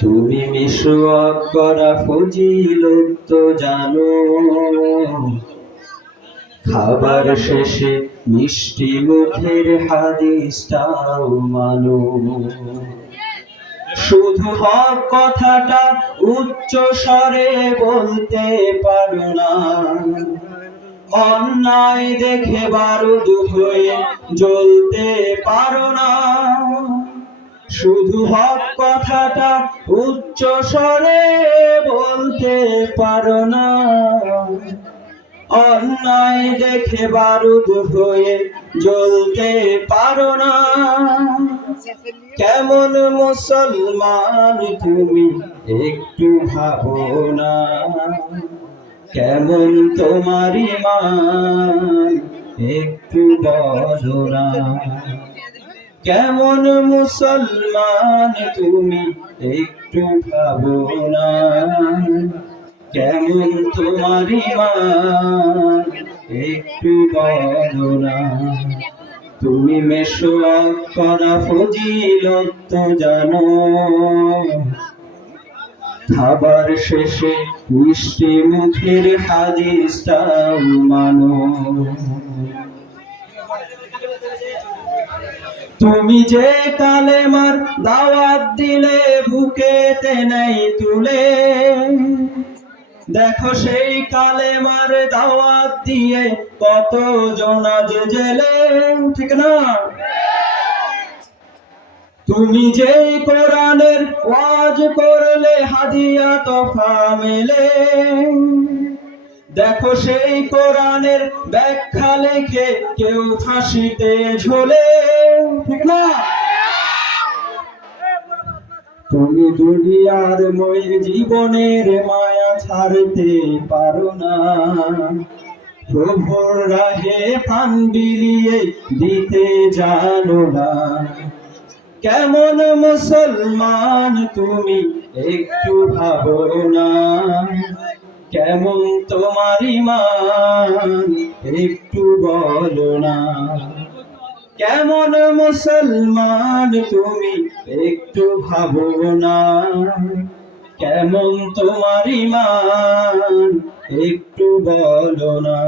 তুমি মিশওয়াক করা ফজিলত তো জানো, খাবার শেষে মিষ্টি মুখের হাদিসটাও মানো। শুধু হক কথাটা উচ্চ স্বরে বলতে পারো না, অন্যায় দেখে বারুদ হয়ে জ্বলতে পারো না। শুধু হক কথাটা উচ্চ স্বরে বলতে পারো না, অন্যায় দেখে বারুদ হয়ে জ্বলতে পারো না। কেমন মুসলমান তুমি একটু ভাবো না, কেমন তোমার ঈমান একটু বলো না। কেমন মুসলমান তুমি একটু ভাবো না, কেমন তোমার ঈমান একটু বলো না। তুমি মিশওয়াক করা ফজিলত তো জানো, খাবার শেষে মিষ্টি মুখের হাদিসটাও মানো। তুমি যে কালেমার দাওয়াত দিলে বুকেতে নেই তুলে, দেখো সেই কালেমার দাওয়াত দিয়ে কত জন আজ জেলে, ঠিক না? তুমি যে কোরআনের ওয়াজ করলে হাদিয়া তোফা মেলে, দেখো সেই কোরআনের ব্যাখ্যা লিখে কেউ ফাঁসিতে ঝোলে, ঠিক না? তুমি দুনিয়ার মই জীবনের মায়া ছাড়তে পারো না, প্রভুর রাহে প্রাণ বিলিয়ে দিতে জানো না। কেমন মুসলমান তুমি একটু ভাবো না, কেমন তোমার ঈমান একটু বলো না। কেমন মুসলমান তুমি একটু ভাবো না, কেমন তোমার ঈমান একটু বলো না।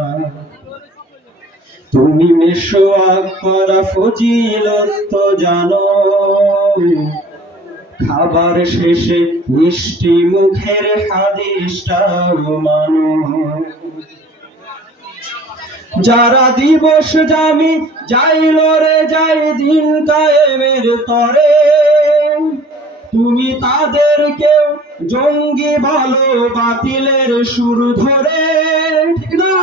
তুমি মিশওয়াক করা ফজিলত তো জানো, খাবার শেষে মিষ্টি মুখের হাদিসটাও মানো। যারা দিবস জামি যাইল রে যাই দিন কায়েমের তরে, তুমি তাদেরকেও জঙ্গি বলো বাতিলের সুর ধরে, ঠিক না?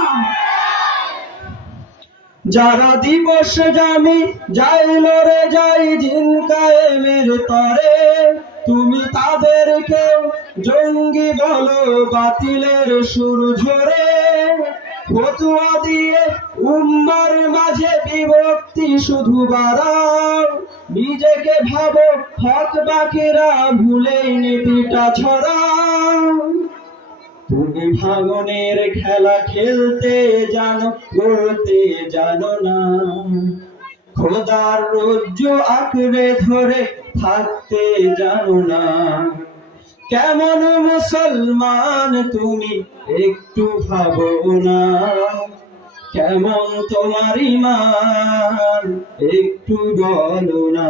যারা দিবস জামি যাইল রে যাই দিন কায়েমের তরে, তুমি তাদেরকেও জঙ্গি বলো বাতিলের সুর ধরে। ফতোয়া দিয়ে উম্মার মাঝে বিভক্তি শুধু বাড়াও, নিজেকে ভাবো হক বাকিরা ভুলে নীতিটা ছড়াও। তুমি ভাঙনের খেলা খেলতে জানো, করতে জানো না, খোদার রজ্জু আঁকড়ে ধরে থাকতে জানো না। কেমন মুসলমান তুমি একটু ভাবো না, কেমন তোমার ঈমান একটু বলো না।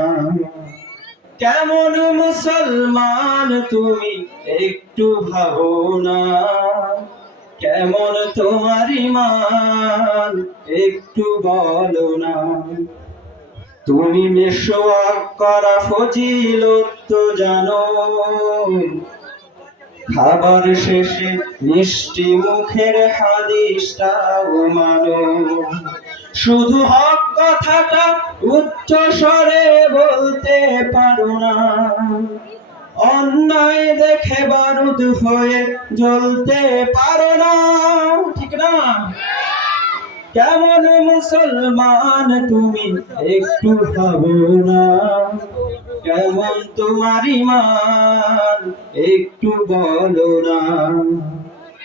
কেমন মুসলমান তুমি একটু ভাবো না, কেমন তোমার ঈমান একটু বলো না। তুমি মিশওয়াক করা ফজিলত তো জানো, খাবার শেষে মিষ্টি মুখের হাদিসটাও মানো। শুধু হক কথাটা উচ্চ স্বরে বলতে পারো না, অন্যায় দেখে বারুদ হয়ে জ্বলতে পারো না, ঠিক না? কেমন মুসলমান তুমি একটু ভাবো না, কেমন তোমার ঈমান একটু বলো না।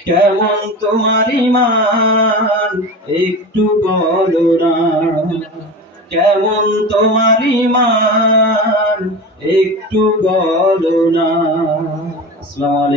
কেমন তোমার ঈমান একটু বলো না, কেমন তোমার ঈমান একটু বলো না। আসসালামু আলাইকুম।